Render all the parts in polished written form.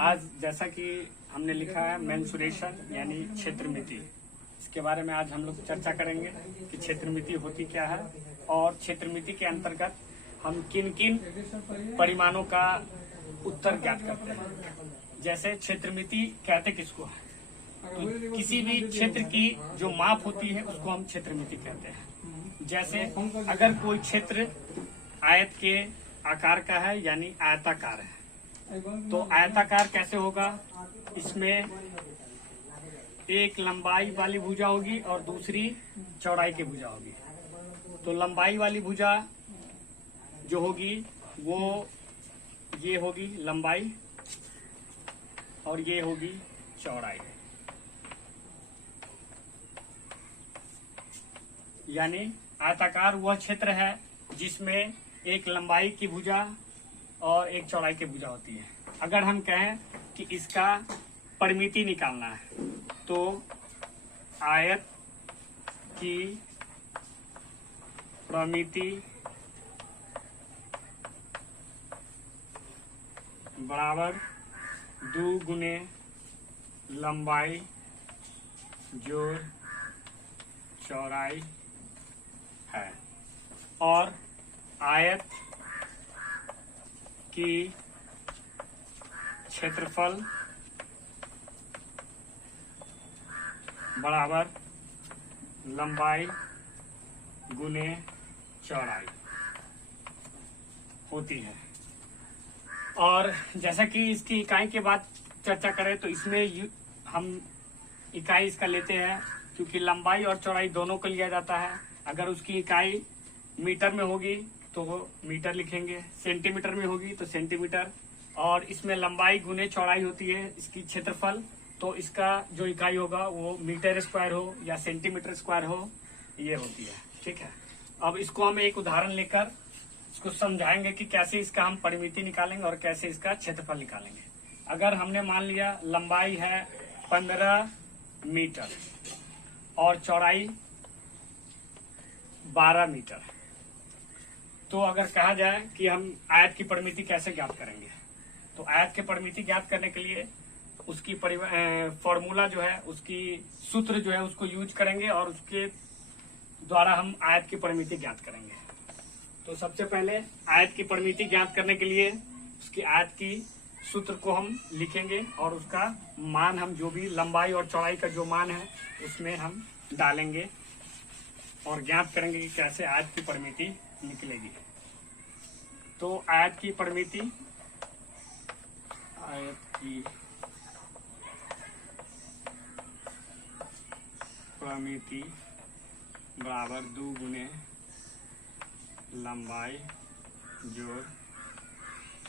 आज जैसा कि हमने लिखा है मेंसुरेशन यानी क्षेत्रमिति, इसके बारे में आज हम लोग चर्चा करेंगे कि क्षेत्रमिति होती क्या है और क्षेत्रमिति के अंतर्गत हम किन किन परिमाणों का उत्तर ज्ञात करते हैं। जैसे क्षेत्रमिति कहते किसको है, तो किसी भी क्षेत्र की जो माप होती है उसको हम क्षेत्रमिति कहते हैं। जैसे अगर कोई क्षेत्र आयत के आकार का है यानी आयताकार है, तो आयताकार कैसे होगा, इसमें एक लंबाई वाली भुजा होगी और दूसरी चौड़ाई की भुजा होगी। तो लंबाई वाली भुजा जो होगी वो ये होगी लंबाई और ये होगी चौड़ाई, यानी आयताकार वह क्षेत्र है जिसमें एक लंबाई की भुजा और एक चौड़ाई की भुजा होती है। अगर हम कहें कि इसका परिमिति निकालना है तो आयत की परिमिति बराबर 2 गुने लंबाई जोड़ चौड़ाई है, और आयत की क्षेत्रफल बराबर लंबाई गुने चौड़ाई होती है। और जैसा कि इसकी इकाई के बाद चर्चा करें तो इसमें हम इकाई इसका लेते हैं, क्योंकि लंबाई और चौड़ाई दोनों को लिया जाता है। अगर उसकी इकाई मीटर में होगी तो वो मीटर लिखेंगे, सेंटीमीटर में होगी तो सेंटीमीटर, और इसमें लंबाई गुने चौड़ाई होती है इसकी क्षेत्रफल, तो इसका जो इकाई होगा वो मीटर स्क्वायर हो या सेंटीमीटर स्क्वायर हो, ये होती है। ठीक है, अब इसको हम एक उदाहरण लेकर इसको समझाएंगे कि कैसे इसका हम परिमिति निकालेंगे और कैसे इसका क्षेत्रफल निकालेंगे। अगर हमने मान लिया लंबाई है 15 मीटर और चौड़ाई 12 मीटर, तो अगर कहा जाए कि हम आयत की परिमिति कैसे ज्ञात करेंगे, तो आयत की परिमिति ज्ञात करने के लिए उसकी फॉर्मूला जो है, उसकी सूत्र जो है उसको यूज करेंगे और उसके द्वारा हम आयत की परिमिति ज्ञात करेंगे। तो सबसे पहले आयत की परिमिति ज्ञात करने के लिए उसकी आयत की सूत्र को हम लिखेंगे और उसका मान हम जो भी लंबाई और चौड़ाई का जो मान है उसमें हम डालेंगे और ज्ञात करेंगे कि कैसे आयत की परिमिति निकलेगी। तो आयत की परिमिति बराबर 2 गुने लंबाई जोड़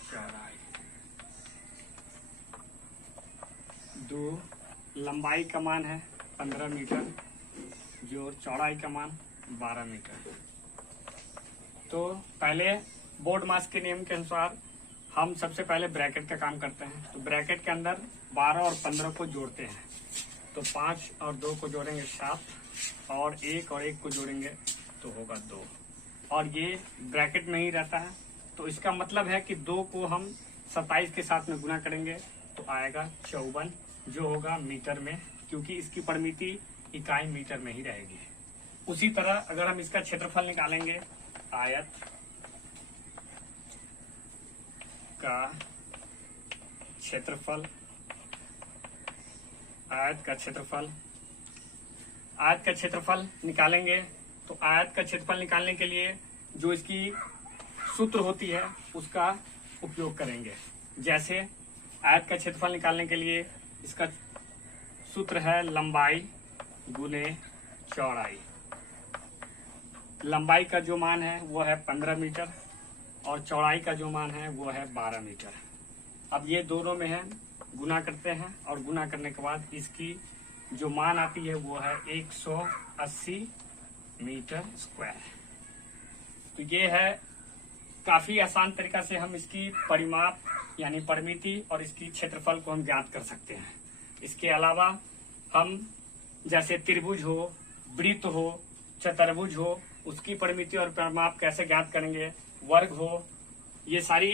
चौड़ाई। 2 लंबाई का मान है 15 मीटर जोड़ चौड़ाई का मान 12 मीटर। तो पहले बोर्ड मास के नियम के अनुसार हम सबसे पहले ब्रैकेट का काम करते हैं। तो ब्रैकेट के अंदर 12 और 15 को जोड़ते हैं, तो 5 और 2 को जोड़ेंगे 7 और 1 और 1 को जोड़ेंगे तो होगा 2, और ये ब्रैकेट में ही रहता है। तो इसका मतलब है कि 2 को हम 27 के साथ में गुना करेंगे तो आएगा 54, जो होगा मीटर में, क्योंकि इसकी परिमिति इकाई मीटर में ही रहेगी। उसी तरह अगर हम इसका क्षेत्रफल निकालेंगे, आयत का क्षेत्रफल, आयत का क्षेत्रफल निकालेंगे, तो आयत का क्षेत्रफल निकालने के लिए जो इसकी सूत्र होती है उसका उपयोग करेंगे। जैसे आयत का क्षेत्रफल निकालने के लिए इसका सूत्र है लंबाई गुने चौड़ाई। लंबाई का जो मान है वो है 15 मीटर और चौड़ाई का जो मान है वो है 12 मीटर। अब ये दोनों में है, गुना करते हैं और गुना करने के बाद इसकी जो मान आती है वो है 180 मीटर स्क्वायर। तो ये है काफी आसान तरीका से हम इसकी परिमाप यानी परिमिति और इसकी क्षेत्रफल को हम ज्ञात कर सकते हैं। इसके अलावा हम जैसे त्रिभुज हो, वृत्त हो, चतुर्भुज हो, उसकी परिमिति और परिमाप कैसे ज्ञात करेंगे, वर्ग हो, ये सारी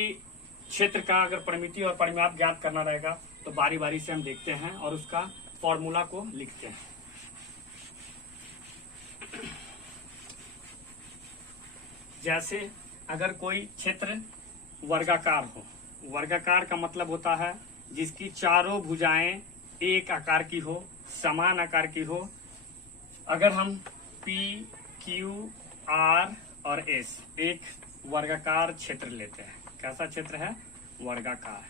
क्षेत्र का अगर परिमिति और परिमाप ज्ञात करना रहेगा तो बारी बारी से हम देखते हैं और उसका फॉर्मूला को लिखते हैं। जैसे अगर कोई क्षेत्र वर्गाकार हो, वर्गाकार का मतलब होता है जिसकी चारों भुजाएं एक आकार की हो, समान आकार की हो। अगर हम P, Q, R और S एक वर्गाकार क्षेत्र लेते हैं, कैसा क्षेत्र है? वर्गाकार।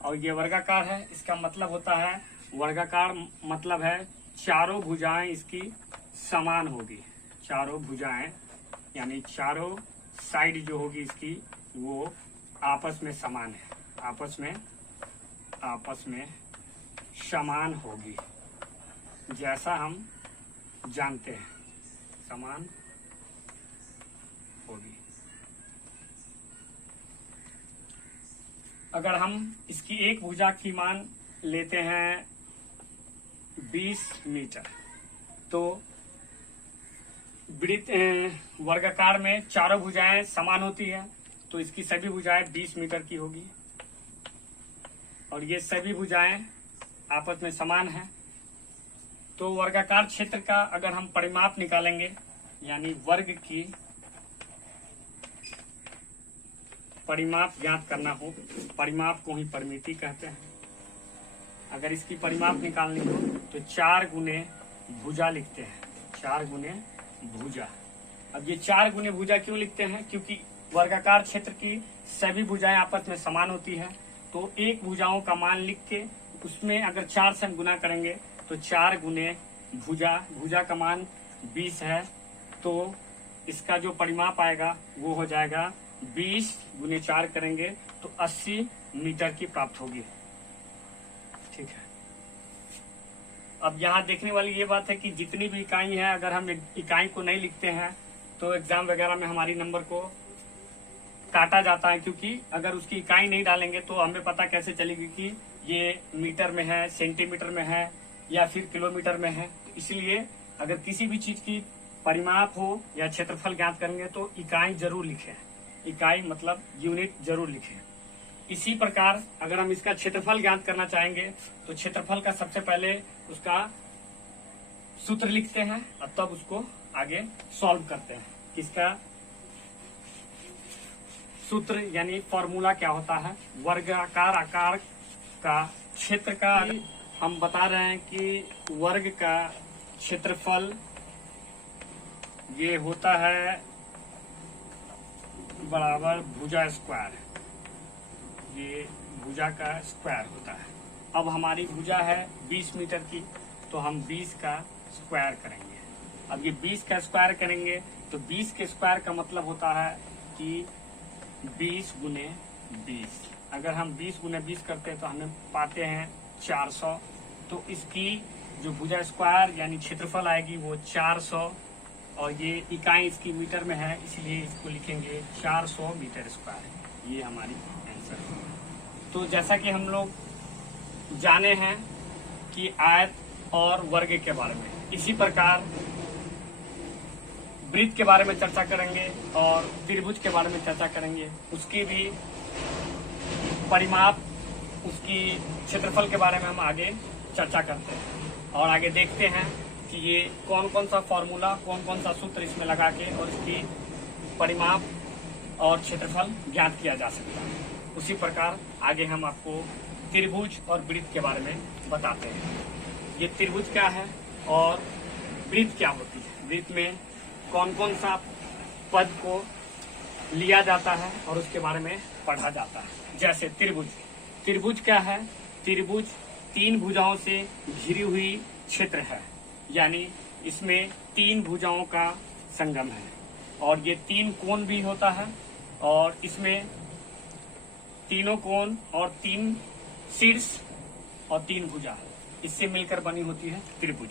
और ये वर्गाकार है, इसका मतलब होता है, वर्गाकार मतलब है चारों भुजाएं इसकी समान होगी। चारों भुजाएं यानी चारों साइड जो होगी इसकी वो आपस में समान है, आपस में समान होगी, जैसा हम जानते हैं समान होगी। अगर हम इसकी एक भुजा की मान लेते हैं 20 मीटर, तो वर्गाकार में चारों भुजाएं समान होती है, तो इसकी सभी भुजाएं 20 मीटर की होगी और ये सभी भुजाएं आपस में समान है। तो वर्गाकार क्षेत्र का अगर हम परिमाप निकालेंगे यानी वर्ग की परिमाप ज्ञात करना हो, परिमाप को ही परिमिति कहते हैं। अगर इसकी परिमाप निकालनी हो तो 4 गुने भुजा लिखते हैं, 4 गुने भुजा। अब ये 4 गुने भुजा क्यों लिखते हैं? क्योंकि वर्गाकार क्षेत्र की सभी भुजाएं आपस में समान होती है, तो एक भुजाओं का मान लिख के उसमें अगर 4 से हम गुना करेंगे तो 4 गुने भुजा, भुजा का मान 20 है, तो इसका जो परिमाप आएगा वो हो जाएगा 20 गुने 4 करेंगे तो 80 मीटर की प्राप्त होगी। ठीक है। अब यहाँ देखने वाली ये बात है कि जितनी भी इकाई है, अगर हम इकाई को नहीं लिखते हैं तो एग्जाम वगैरह में हमारी नंबर को काटा जाता है, क्योंकि अगर उसकी इकाई नहीं डालेंगे तो हमें पता कैसे चलेगी कि ये मीटर में है, सेंटीमीटर में है या फिर किलोमीटर में है। इसलिए अगर किसी भी चीज की परिमाप हो या क्षेत्रफल ज्ञात करेंगे तो इकाई जरूर लिखें, इकाई मतलब यूनिट जरूर लिखें। इसी प्रकार अगर हम इसका क्षेत्रफल ज्ञात करना चाहेंगे तो क्षेत्रफल का सबसे पहले उसका सूत्र लिखते हैं और तब उसको आगे सॉल्व करते हैं। किसका सूत्र यानी फॉर्मूला क्या होता है? वर्गाकार आकार का क्षेत्र का हम बता रहे हैं कि वर्ग का क्षेत्रफल ये होता है बराबर भुजा स्क्वायर, ये भुजा का स्क्वायर होता है। अब हमारी भुजा है 20 मीटर की, तो हम 20 का स्क्वायर करेंगे। अब ये 20 का स्क्वायर करेंगे तो 20 के स्क्वायर का मतलब होता है कि 20 गुने 20। अगर हम 20 गुने 20 करते हैं तो हमें पाते हैं 400। तो इसकी जो भुजा स्क्वायर यानी क्षेत्रफल आएगी वो 400, और ये इकाई इसकी मीटर में है, इसलिए इसको लिखेंगे 400 मीटर स्क्वायर। ये हमारी आंसर है। तो जैसा कि हम लोग जाने हैं कि आयत और वर्ग के बारे में, इसी प्रकार वृत्त के बारे में चर्चा करेंगे और त्रिभुज के बारे में चर्चा करेंगे। उसकी भी परिमाप, उसकी क्षेत्रफल के बारे में हम आगे चर्चा करते हैं और आगे देखते हैं कि ये कौन कौन सा फॉर्मूला, कौन कौन सा सूत्र इसमें लगा के और इसकी परिमाप और क्षेत्रफल ज्ञात किया जा सकता है। उसी प्रकार आगे हम आपको त्रिभुज और वृत्त के बारे में बताते हैं। ये त्रिभुज क्या है और वृत्त क्या होती है, वृत्त में कौन कौन सा पद को लिया जाता है और उसके बारे में पढ़ा जाता है। जैसे त्रिभुज, त्रिभुज क्या है? त्रिभुज 3 भुजाओं से घिरी हुई क्षेत्र है, यानी इसमें 3 भुजाओं का संगम है और ये 3 कोण भी होता है और इसमें तीनों कोण और 3 शीर्ष और 3 भुजा इससे मिलकर बनी होती है त्रिभुज।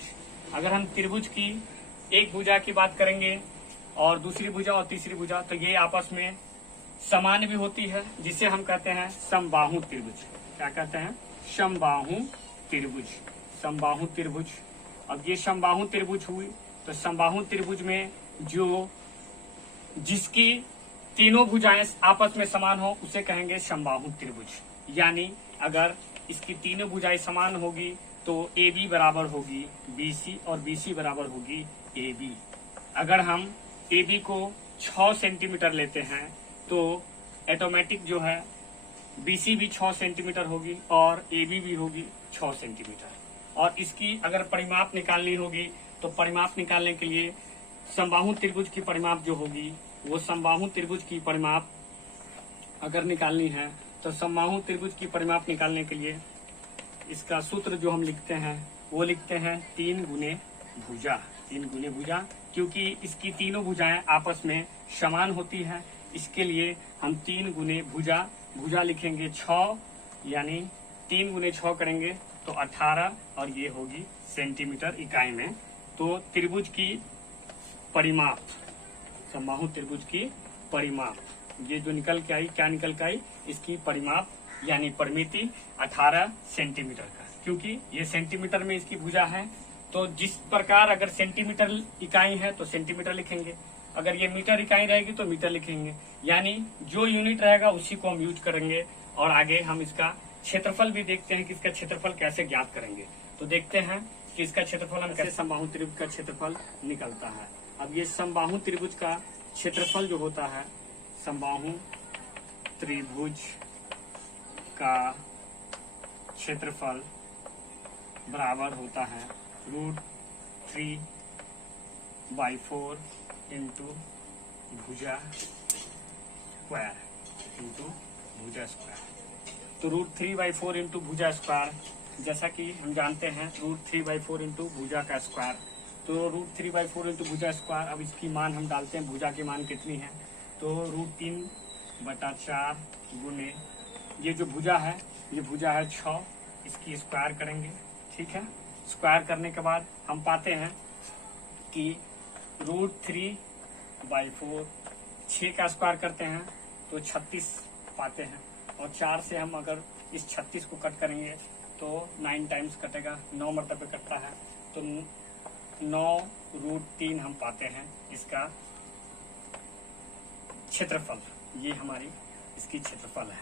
अगर हम त्रिभुज की एक भुजा की बात करेंगे और दूसरी भुजा और तीसरी भुजा, तो ये आपस में समान भी होती है, जिसे हम कहते हैं समबाहु त्रिभुज। क्या कहते हैं? समबाहु त्रिभुज, समबाहु त्रिभुज। अब ये समबाहु त्रिभुज हुई तो समबाहु त्रिभुज में जो जिसकी तीनों भुजाएं आपस में समान हो उसे कहेंगे समबाहु त्रिभुज। यानी अगर इसकी तीनों भुजाएं समान होगी तो AB बराबर होगी BC और BC बराबर होगी AB। अगर हम AB को 6 सेंटीमीटर लेते हैं तो ऑटोमेटिक जो है BC भी 6 सेंटीमीटर होगी और AB भी होगी 6 सेंटीमीटर। और इसकी अगर परिमाप निकालनी होगी तो परिमाप निकालने के लिए समबाहु त्रिभुज की परिमाप जो होगी वो समबाहु त्रिभुज की परिमाप अगर निकालनी है तो समबाहु त्रिभुज की परिमाप निकालने के लिए इसका सूत्र जो हम लिखते हैं वो लिखते हैं 3 गुने भुजा। 3 गुने भुजा, क्योंकि इसकी तीनों भुजाएं आपस में समान होती हैं, इसके लिए हम 3 गुने भुजा, भुजा लिखेंगे 6, यानी 3 गुने 6 करेंगे तो 18 और ये होगी सेंटीमीटर इकाई में। तो त्रिभुज की परिमाप, समबाहु त्रिभुज की परिमाप, ये जो निकल के आई, क्या निकल के आई, इसकी परिमाप यानी परिमिति 18 सेंटीमीटर का। क्योंकि ये सेंटीमीटर में इसकी भुजा है तो जिस प्रकार अगर सेंटीमीटर इकाई है तो सेंटीमीटर लिखेंगे, अगर ये मीटर इकाई रहेगी तो मीटर लिखेंगे, यानी जो यूनिट रहेगा उसी को हम यूज करेंगे। और आगे हम इसका क्षेत्रफल भी देखते हैं कि इसका क्षेत्रफल कैसे ज्ञात करेंगे। तो देखते हैं कि इसका क्षेत्रफल हम कैसे समबाहु त्रिभुज का क्षेत्रफल निकलता है। अब ये समबाहु त्रिभुज का क्षेत्रफल जो होता है, समबाहु त्रिभुज का क्षेत्रफल बराबर होता है √3/4 इंटू भुजा स्क्वायर इंटू भुजा स्क्वायर। तो √3/4 इंटू भुजा स्क्वायर, जैसा कि हम जानते हैं √3/4 इंटू भुजा का स्क्वायर। तो √3/4 इंटू भुजा स्क्वायर, अब इसकी मान हम डालते हैं, भुजा की मान कितनी है, तो √3/4 गुने ये जो भुजा है, ये भुजा है 6, इसकी स्क्वायर करेंगे, ठीक है। स्क्वायर करने के बाद हम पाते हैं कि √3/4, 6 का स्क्वायर करते हैं तो 36 पाते हैं, और 4 से हम अगर इस 36 को कट करेंगे तो 9 टाइम्स कटेगा, 9 मरतबे कटता है, तो 9√3 हम पाते हैं इसका क्षेत्रफल। ये हमारी इसकी क्षेत्रफल है।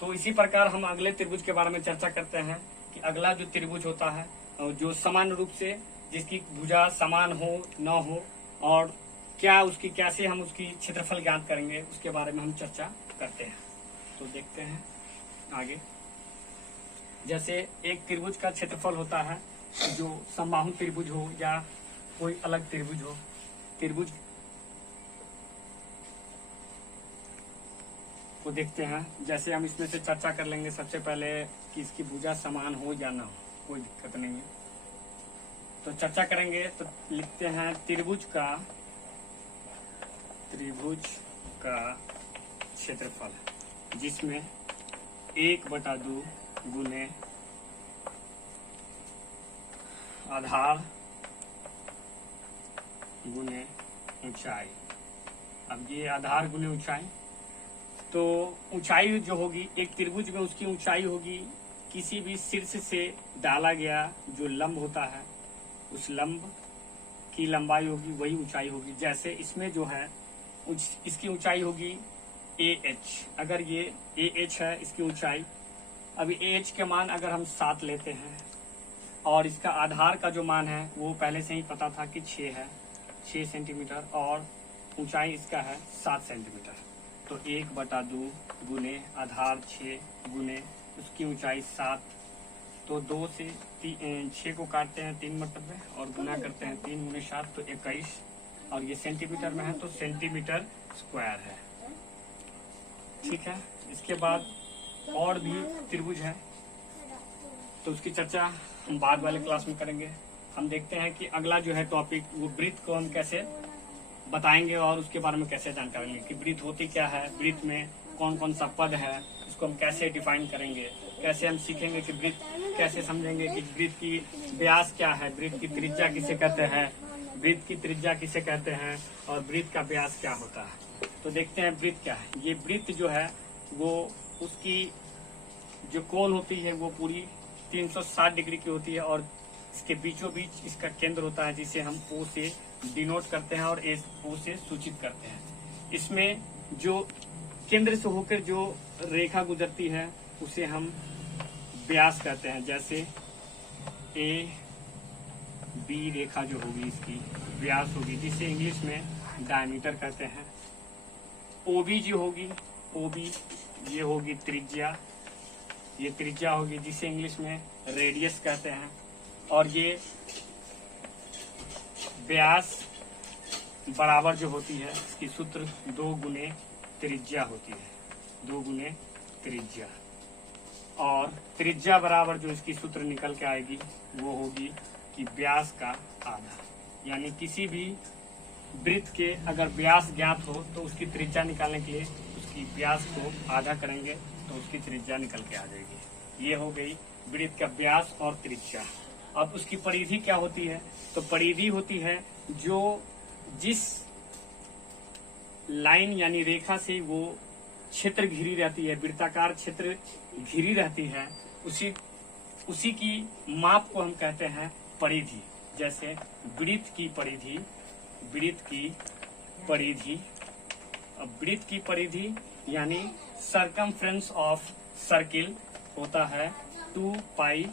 तो इसी प्रकार हम अगले त्रिभुज के बारे में चर्चा करते हैं कि अगला जो त्रिभुज होता है जो समान रूप से जिसकी भुजा समान हो न हो, और क्या उसकी कैसे हम उसकी क्षेत्रफल ज्ञात करेंगे उसके बारे में हम चर्चा करते हैं। तो देखते हैं आगे। जैसे एक त्रिभुज का क्षेत्रफल होता है जो समबाहु त्रिभुज हो या कोई अलग त्रिभुज हो, त्रिभुज को देखते हैं। जैसे हम इसमें से चर्चा कर लेंगे सबसे पहले कि इसकी भुजा समान हो या ना हो, कोई दिक्कत नहीं है। तो चर्चा करेंगे तो लिखते हैं त्रिभुज का क्षेत्रफल, जिसमें 1/2 गुने आधार गुने ऊंचाई। अब ये आधार गुने ऊंचाई, तो ऊंचाई जो होगी एक त्रिभुज में, उसकी ऊंचाई होगी किसी भी शीर्ष से डाला गया जो लंब होता है उस लंब की लंबाई होगी, वही ऊंचाई होगी। जैसे इसमें जो है इसकी ऊंचाई होगी AH, अगर ये AH है इसकी ऊंचाई, अभी AH के मान अगर हम 7 लेते हैं और इसका आधार का जो मान है वो पहले से ही पता था कि 6 है, 6 सेंटीमीटर, और ऊंचाई इसका है 7 सेंटीमीटर। तो 1/2 गुने आधार 6 गुने उसकी ऊंचाई 7, तो 2 से 6 को काटते हैं 3 मरतबे और गुना करते हैं 3 गुने 7 तो 21, और ये सेंटीमीटर में है तो सेंटीमीटर स्क्वायर है, ठीक है। इसके बाद और भी त्रिभुज है तो उसकी चर्चा हम बाद वाले क्लास में करेंगे। हम देखते हैं कि अगला जो है टॉपिक वो वृत्त को हम कैसे बताएंगे और उसके बारे में कैसे जानकारी लेंगे कि वृत्त होती क्या है, वृत्त में कौन कौन सा पद है, इसको हम कैसे डिफाइन करेंगे, कैसे हम सीखेंगे कि वृत्त कैसे समझेंगे कि वृत्त की व्यास क्या है, वृत्त की त्रिज्या किसे कहते हैं, वृत्त की त्रिज्या किसे कहते हैं, और वृत्त का व्यास क्या होता है। तो देखते हैं वृत्त क्या है। ये वृत्त जो है वो उसकी जो कोण होती है वो पूरी 360 डिग्री की होती है, और इसके बीचों बीच इसका केंद्र होता है जिसे हम O से डिनोट करते हैं और O से सूचित करते हैं। इसमें जो केंद्र से होकर जो रेखा गुजरती है उसे हम व्यास कहते हैं। जैसे ए बी रेखा जो होगी इसकी व्यास होगी, जिसे इंग्लिश में डायमीटर कहते हैं। ओबी जो होगी, ओबी ये होगी त्रिज्या, ये त्रिज्या होगी जिसे इंग्लिश में रेडियस कहते हैं। और ये व्यास बराबर जो होती है इसकी सूत्र 2 गुने त्रिज्या होती है, 2 गुने त्रिज्या। और त्रिज्या बराबर जो इसकी सूत्र निकल के आएगी वो होगी कि व्यास का आधा। यानी किसी भी वृत्त के अगर व्यास ज्ञात हो तो उसकी त्रिज्या निकालने के लिए उसकी व्यास को आधा करेंगे तो उसकी त्रिज्या निकल के आ जाएगी। ये हो गई वृत्त का व्यास और त्रिज्या। अब उसकी परिधि क्या होती है? तो परिधि होती है जो जिस लाइन यानी रेखा से वो क्षेत्र घिरी रहती है, वृत्ताकार क्षेत्र घिरी रहती है, उसी की माप को हम कहते हैं परिधि। जैसे वृत्त की परिधि, अब वृत्त की परिधि यानी सरकमफ्रेंस ऑफ सर्किल होता है 2 पाई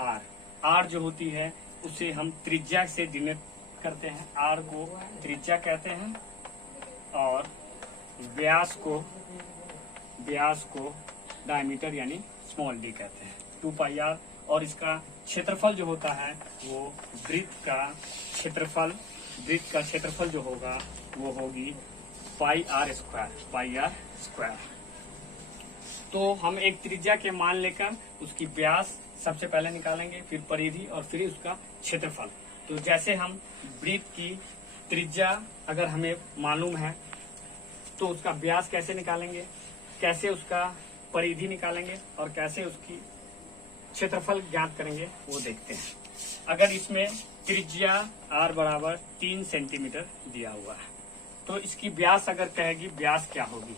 आर। आर जो होती है उसे हम त्रिज्या से डिनोट करते हैं, आर को त्रिज्या कहते हैं। और व्यास को डायमीटर यानी स्मॉल डी कहते हैं, 2 पाई आर। और इसका क्षेत्रफल जो होता है वो वृत्त का क्षेत्रफल जो होगा वो होगी पाई आर स्क्वायर। तो हम एक त्रिज्या के मान लेकर उसकी व्यास सबसे पहले निकालेंगे, फिर परिधि और फिर उसका क्षेत्रफल। तो जैसे हम वृत्त की त्रिज्या अगर हमें मालूम है तो उसका व्यास कैसे निकालेंगे, कैसे उसका परिधि निकालेंगे और कैसे उसकी क्षेत्रफल ज्ञात करेंगे वो देखते हैं। अगर इसमें त्रिज्या r बराबर 3 सेंटीमीटर दिया हुआ है तो इसकी व्यास अगर कहेगी व्यास क्या होगी,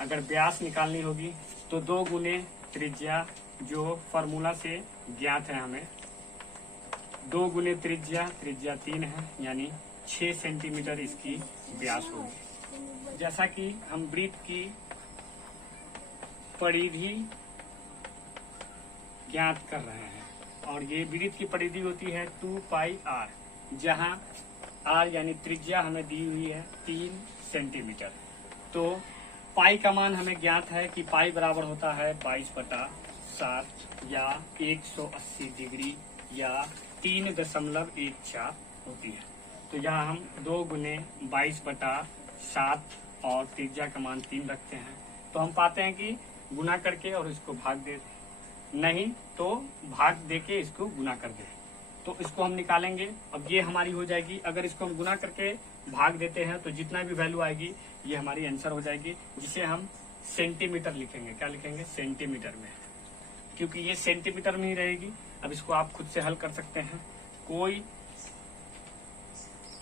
अगर व्यास निकालनी होगी तो 2 गुने त्रिज्या जो फॉर्मूला से ज्ञात है हमें, 2 गुने त्रिज्या 3 है यानी 6 सेंटीमीटर इसकी व्यास होगी। जैसा कि हम वृत्त की परिधि ज्ञात कर रहे हैं और ये वृत्त की परिधि होती है 2 पाई आर, जहां आर यानी त्रिज्या हमें दी हुई है 3 सेंटीमीटर। तो पाई का मान हमें ज्ञात है कि पाई बराबर होता है 22/7 या 180 डिग्री या 3.14 होती है। तो यहाँ हम 2 गुने 22/7 और त्रिज्या का मान 3 रखते हैं। तो हम पाते हैं कि गुना करके और इसको भाग दे, नहीं तो भाग देके इसको गुना कर दे, तो इसको हम निकालेंगे। अब ये हमारी हो जाएगी, अगर इसको हम गुना करके भाग देते हैं तो जितना भी वैल्यू आएगी ये हमारी आंसर हो जाएगी, जिसे हम सेंटीमीटर लिखेंगे। क्या लिखेंगे? सेंटीमीटर में, क्योंकि ये सेंटीमीटर में ही रहेगी। अब इसको आप खुद से हल कर सकते हैं, कोई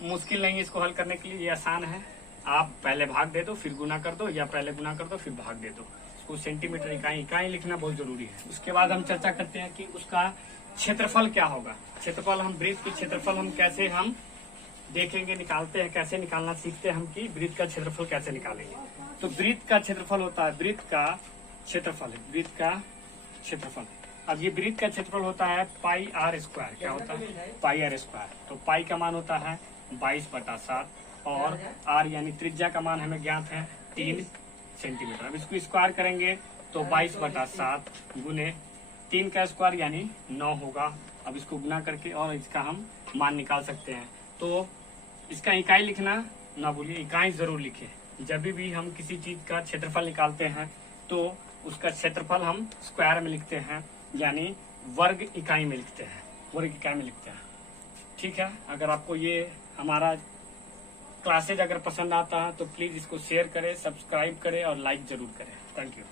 मुश्किल नहीं है इसको हल करने के लिए, ये आसान है। आप पहले भाग दे दो फिर गुना कर दो, या पहले गुना कर दो फिर भाग दे दो। इसको सेंटीमीटर इकाई लिखना बहुत जरूरी है। उसके बाद हम चर्चा करते हैं कि उसका क्षेत्रफल क्या होगा। क्षेत्रफल हम वृत्त की क्षेत्रफल हम कैसे हम देखेंगे, निकालते हैं, कैसे निकालना सीखते हैं हम कि वृत्त का क्षेत्रफल कैसे निकालेंगे। तो वृत्त का क्षेत्रफल होता है वृत्त का क्षेत्रफल। अब ये वृत्त का क्षेत्रफल होता है पाई आर स्क्वायर। क्या होता है? पाई आर स्क्वायर। तो पाई का मान होता है 22/7 और आर यानी त्रिज्या का मान हमें ज्ञात है 3 सेंटीमीटर। अब इसको स्क्वायर करेंगे तो 22/7 गुने 3 का स्क्वायर यानी 9 होगा। अब इसको गुना करके और इसका हम मान निकाल सकते हैं। तो इसका इकाई लिखना ना भूलिए, इकाई जरूर लिखें। जब भी हम किसी चीज का क्षेत्रफल निकालते हैं तो उसका क्षेत्रफल हम स्क्वायर में लिखते हैं, यानी वर्ग इकाई में लिखते हैं। ठीक है, अगर आपको ये हमारा क्लासेज अगर पसंद आता है तो प्लीज इसको शेयर करें, सब्सक्राइब करें और लाइक जरूर करें। Thank you.